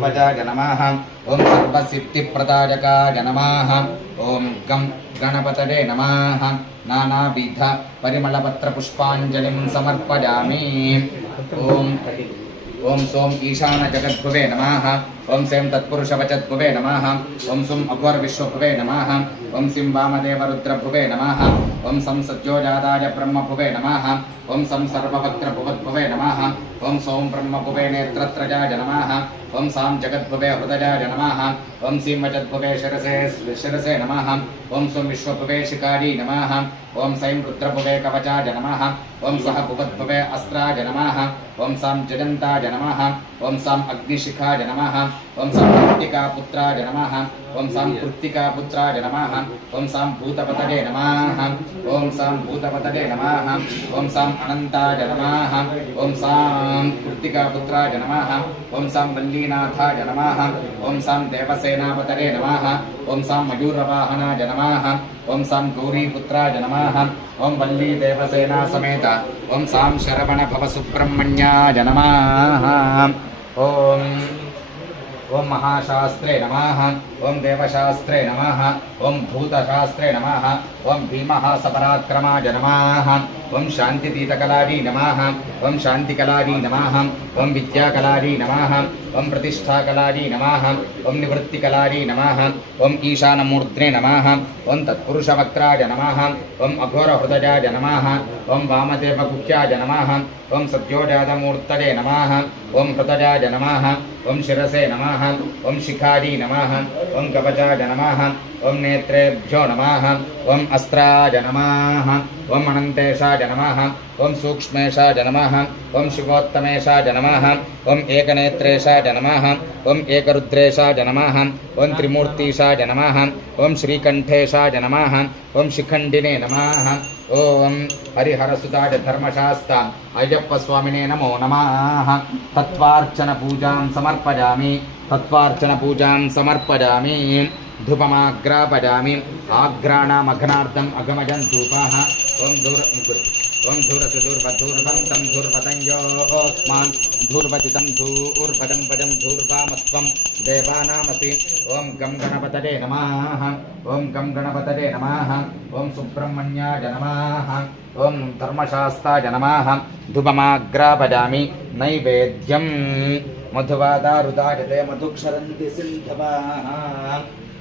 सर्वजा पूर्वजाय ओम सर्वसिद्धि प्रदायका नमः। ओम गम गणपतये नमः। नानाविध परिमलपत्रपुष्पाञ्जलिं समर्पयामि। ॐ ॐ सोम् ईशानजगद्भुवे नमः। ओं सें तत्पुरुषवचत्भुवे नमः ओं सुं अघोरविश्वभुवे नमः ओं सिं वामदेवरुद्रभुवे नमः ओं सं ब्रह्म ब्रह्मभुवे नमः ओं सं सर्वभक्त्रभुवद्भुवे नमः ओं सौं ब्रह्मभुवे नेत्रत्रजाय नमः ओं सां जगद्भुवे हृदयाय नमः ओं सीं वचद्भुवे शिरसे शिरसे नमः ओं सुं विश्वभुवे शिकारी नमः ओं सैं रुद्रभुवे कवचाय नमः ओं सह भुवद्भुवे अस्त्राय नमः ओं सां जजंता नमः ओं सां अग्निशिखाय नमः ఓం సాం అగ్నిశిఖాయ నమః ఓం సాం కృత్తికాపుత్రాయ నమః ఓం కృత్తికాపుత్రాయ నమః ఓం సాం భూతపతడే నమః ఓం సాం భూతపతడే నమః ఓం సాం అనంతాయ నమ ఓం సాం కృత్తికాపుత్రాయ నమ ఓం సాం వల్లీనాథాయ నమ ఓం సాం దేవసేనాపతడే నమః ఓం సాం మయూరవాహనాయ నమ ఓం సాం గౌరీపుత్రాయ నమ ఓం వల్లీ దేవసేనా సమేత ఓం సాం శరవణ భవ సుబ్రహ్మణ్యాయ నమ ఓం ओम महाशास्त्रे नमः। ओम देवशास्त्रे नमः। ओम भूतशास्त्रे नमः। ओम भीम सपराक्रमा जनमा ओम शान्तिपीतकलारी नमः ओम शान्तिकलारी नमः ओम विद्याकलारी नमः ओम प्रतिष्ठाकलारी नमः ओम निवृत्तिकलारी नमः ओम ईशानमूर्ध्ने नमः ओम तत्पुरुषवक्त्राय नमः ओम अघोरहृदयाय नमः ओम वामदेवगुह्याय नमः ओम सद्योजातमूर्त नमः ओम हृदयाय नमः ओम शिसे नमः ओम शिखारी नमा ओम कवचाय जनमा ओम नेत्रेभ्यो नमा ओम अस्त्र नमः ॐ अनन्तेशाय नमः ॐ सूक्ष्मेशाय नमः ॐ शिवोत्तमेशाय नमः ॐ एकनेत्रेशाय नमः ॐ एकरुद्रेशाय नमः ॐ त्रिमूर्तिशाय नमः ॐ श्रीकण्ठेशाय नमः ॐ शिखण्डिने नमः। ॐ हरिहरसुताय धर्मशास्त्र अय्यप्पस्वामिने नमो नमः। तत्त्वार्चनपूजां समर्पयामि। तत्त्वार्चनपूजां समर्पयामि। धूपमाग्रापजामि आघ्राणामघनार्थम् अगमजन धूपाः। ओं धूर ओं धूर तं धूर्वदञ्जोऽस्मान् धूर्वचितं धूर्वदं वदं धूर्वामस्त्वं देवानामसि ॐ ओं गणपतये नमः। ॐ गं गणपतये नमः। ॐ सुब्रह्मण्याय नमः। ॐ धर्मशास्ताय नमः। धुपमाग्रापजामि नैवेद्यं मधुवादारुदायते मधुक्षरन्ति सिन्धवाः।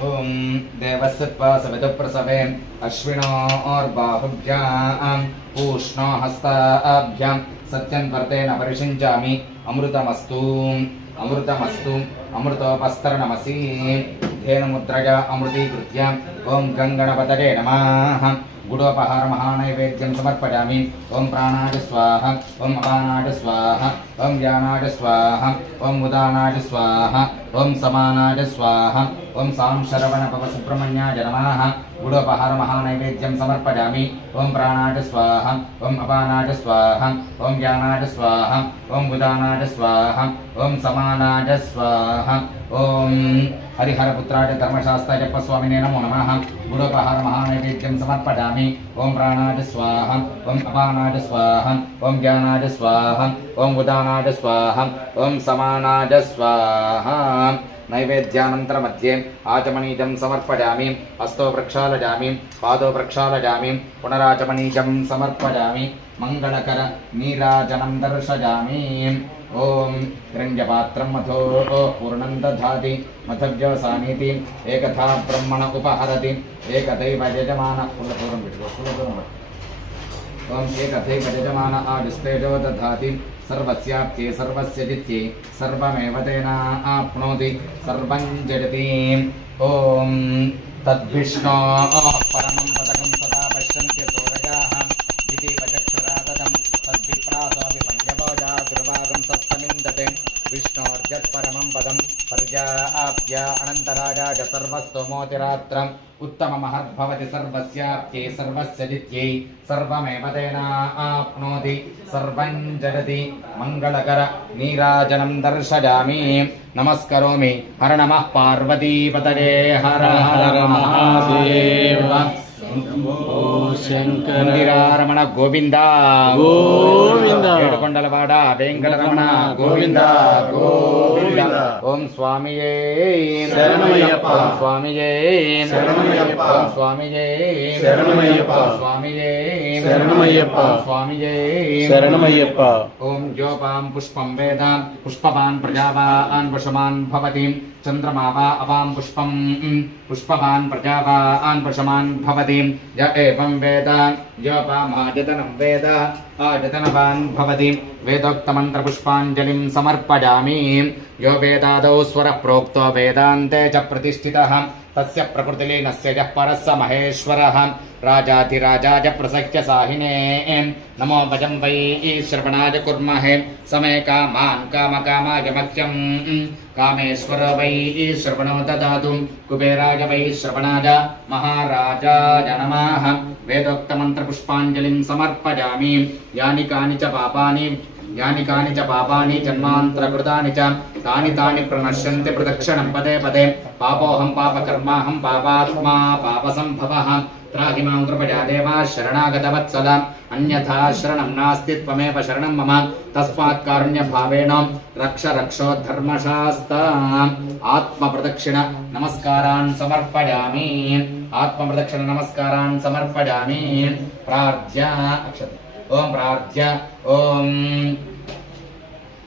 మధుక్షరంతి సింధవాः ఓం నైవేద్యం ఓం దేవस्य సవితప్రసవే అశ్వినోర్బాహుభ్యాం పూష్ణో హస్తాభ్యాం సత్యం వర్తేన పరిషించామి అమృతమస్తు అమృతమస్తు అమృతోపస్తరణమసి ధేనుముద్రయా అమృతీకృత్య ఓం గంగణపతడే నమః గుడోపహార మహానైవేద్యం సమర్పయామి ఓం ప్రాణాయ స్వాహ ఓం అపానాయ స్వాహ ఓం వ్యానాయ స్వాహ ఓం సమానాయ స్వాహ ఓం సాం శరవణ పవ సుబ్రహ్మణ్యాయ నమ గుడోపహార మహానైవేద్యం సమర్పయామి ఓం ప్రాణాయ స్వాహ ఓం అపానాయ స్వాహ ఓం వ్యానాయ స్వాహ ఓం ఉదానాయ స్వాహ ఓం సమానాయ స్వాహ ఓం హరిహరపుత్రాయ ధర్మశాస్త్రయప్ప స్వామినే నమో నమ గుడోపహార మహానైవేద్యం సమర్పయామి ఓం ప్రాణాయ స్వాహ ఓం అపానాయ స్వాహ ఓం జ్ఞానాయ స్వాహ ఓం ఉదానాయ స్వాహ ఓం సమానాయ స్వాహ నైవేద్యానంతర నైవేద్యానంతరमध्ये ఆచమనీజం సమర్పజామి హస్తో ప్రక్షాళజామి పాదో ప్రక్షాళజామి పునరాచమనీజం సమర్పజామి మంగళకర నీరాజనం దర్శజామి ఓం హిరణ్యపాత్రం మథో పూర్ణం దాతి మథవ్యవసానీతి ఏకథా బ్రహ్మణ ఉపహరతి ఏకదైవ యజమాన కులదూరం పెట్టుకో కులదూరం పెట్టుకో त्वम् एकथे भजमान आविस्तेजो दधाति। सर्वस्याप्ये सर्वस्य ओम सर्वमेव तेना రాగాగ సర్వస్తోమోతిరాత్రం ఉత్తమమహద్భవతి సర్వస్యాప్తే సర్వస్య జిత్యై. సర్వమేవ తేనా ఆప్నోతి. సర్వం జగతి మంగళకర నీరాజనం దర్శయామి. నమస్కరోమి. హర నమః. పార్వతీపతరే హర హర మహాదేవ. మందిరారమణ గోవింద గోవింద. ఏడుకొండలవాడ వెంకటరమణ గోవింద గోవింద ఓం స్వామియే శరణమయ్యప్ప. స్వామియే శరణమయ్యప్ప. స్వామియే శరణమయ్యప్ప. స్వామియే శరణమయ్యప్ప. స్వామియే శరణమయ్యప్ప द्योपाम् पुष्पम् वेद पुष्पवान् प्रजावान् वशमान् भवति। चन्द्रमा वा अवाम् पुष्पम्, पुष्पवान् प्रजावान् वशमान् भवति। य एवम् वेद द्योपामाजतनम् वेद आजतनवान् भवति। वेदोक्तमन्त्रपुष्पाञ्जलिम् समर्पयामि। यो वेदादौ स्वरः प्रोक्तो वेदान्ते च प्रतिष्ठितः। తస్య ప్రకృతిలీనస్య పరస్స మహేశ్వర రాజాధిరాజాజ ప్రసఖ్య సాహినే నమో భజం వై శ్రవణాజ కుర్మహే సమే కామాన్ కామకామాయ మఖ్యం కామేశ్వర వై శ్రవణం దదాతు కుబేరాయ వై శ్రవణాయ మహారాజాయ నమః వేదోక్తమంత్రపుష్పాంజలిం సమర్పయామి యాని కాని చ పాపాని యాని కాని చ పాపాని జన్మాంతరకృతాని చ. తాని తాని ప్రణశ్యంతి ప్రదక్షిణం పదే పదే. పాపోహం పాపకర్మాహం పాపాత్మా పాపసంభవః. త్రాహి మాం కృపయా దేవా శరణాగతవత్సల. అన్యథా శరణం నాస్తి త్వమేవ శరణం మమ. తస్మాత్ కారుణ్య భావేన రక్ష రక్షో ధర్మశాస్త. ఆత్మ ప్రదక్షిణ నమస్కారాన్ సమర్పయామి. ఆత్మ ओम प्रार्थ्य ओम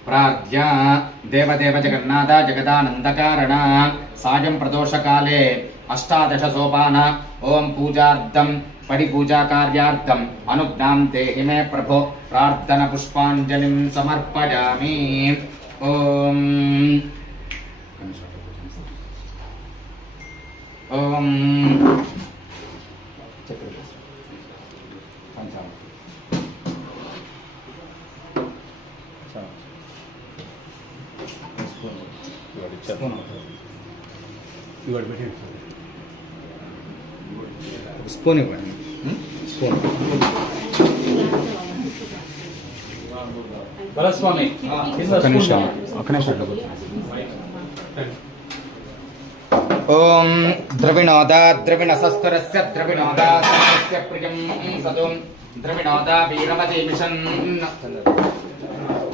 प्रार्थ्य। देवदेव जगन्नाथ जगदानंदकारण साज प्रदोष काले अष्टादश सोपान ओम ॐ पूजार्थं परिपूजाकार्यार्थम् अनुज्ञा देहि मे प्रभो प्रार्थनपुष्पाञ्जलिं समर्पयामि। ॐ ॐ స్పూన్ స్పూన్ ఇవ్వండి. స్పూన్. బలస్వామి ఒక్క నిమిషం. ఒక్క నిమిషం ఓం ద్రవిణోద ద్రవిణ సస్తురస్య ద్రవిణోద ప్రియం సదు ద్రవిణోద వీరవతి మిషన్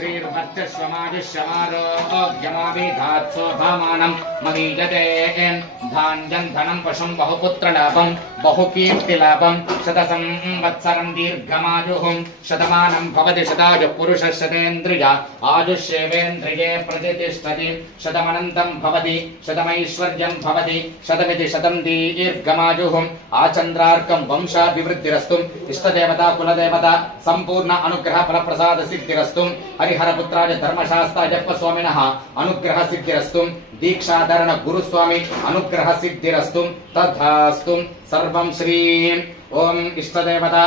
స్వస్తి సన్వాసించామి జజుషా ప్రజా శ్రీర్వర్చస్వమాజుష్యమారోగ్యమాభిధాత్సోభామానం మహీయతే ధాన్యం ధనం పశుం బహుపుత్రలాభం బహుకీర్తిలాభం శత సంవత్సరం దీర్ఘమాయుః శతమానం భవతి శతాయు పురుష శతేంద్రియ ఆయుష్యేవేంద్రియే ప్రతిష్టతి శతమనంతం భవతి శతమైశ్వర్యం భవతి శతమితి శతం దీర్ఘమాయుః ఆచంద్రార్కం వంశాభివృద్ధిరస్తు ఇష్టదేవత ಹರಿಹರಪುತ್ರಾಜ ಧರ್ಮಶಾಸ್ತ್ರಾಜ ಸ್ವಾಮಿನಃ ಅನುಗ್ರಹ ಸಿದ್ಧಿರಸ್ತು ದೀಕ್ಷಾಧರಣ ಗುರುಸ್ವಾಮಿ ಅನುಗ್ರಹ ಸಿದ್ಧಿರಸ್ತು ತಥಾಸ್ತು ಸರ್ವಂ ಶ್ರೀ ಓಂ ಇಷ್ಟದೇವತಾ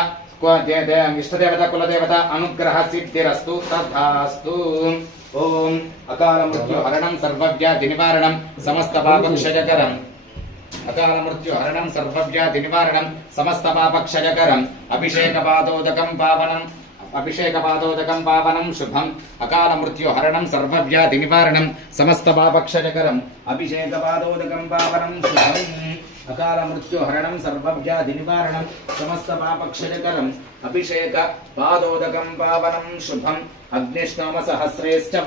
ಇಷ್ಟದೇವತಾ ಕುಲದೇವತಾ ಅನುಗ್ರಹ ಸಿದ್ಧಿರಸ್ತು ತಥಾಸ್ತು ಓಂ ಅಕಾಲ ಮೃತ್ಯು ಹರಣಂ ಸರ್ವವ್ಯಾಧಿ ನಿವಾರಣಂ ಸಮಸ್ತ ಪಾಪಕ್ಷಯಕರಂ ಅಕಾಲ ಮೃತ್ಯು ಹರಣಂ ಸರ್ವವ್ಯಾಧಿ ನಿವಾರಣಂ ಸಮಸ್ತ ಪಾಪಕ್ಷಯಕರಂ ಅಭಿಷೇಕ ಪಾದೋದಕಂ ಪಾವನಂ హరణం అభిషేక పాదోదకం పావనం శుభం. అకాల మృత్యు హరణం సర్వవ్యాధి నివారణం సమస్త పాపక్షయకరం అభిషేక పాదోదకం పావనం శుభం. అకాల మృత్యుహరణం సర్వవ్యాధి నివారణం సమస్త పాపక్షయకరం అభిషేక పాదోదకం పావనం శుభం. అగ్నిష్ణోమ సహస్రేశ్చ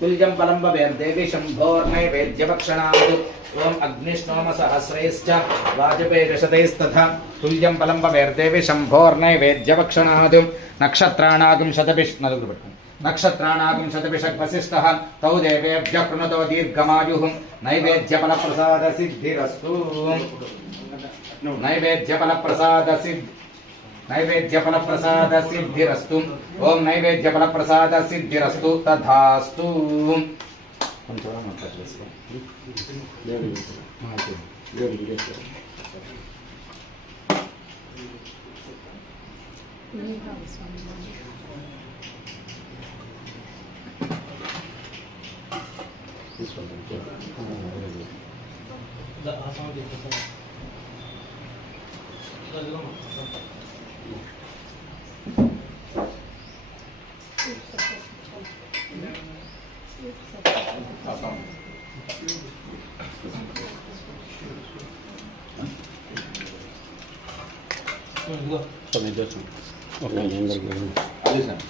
వాజపేయశతైస్తథా తుల్యం ఫలం భవేర్దేవి శంభోర్నైవేద్యభక్షణాదు ఓం అగ్నిష్ణోమ సహస్రైశ్చ వాజపేయశతైస్తథా తుల్యం ఫలం భవేర్దేవి శంభోర్నైవేద్యభక్షణాదు నక్షత్రాణాగం శతభిష్ణు నక్షత్రాణాగం శతభిషగ్వశిష్ట తౌ దేవేభ్య కృణతో नैवेद्य फल प्रसाद सिद्धिस्तु ओं नैवेद्य फल प्रसाद सिद्धिस्तु तथास्तु the the ఓకే అందరికీ అదే సార్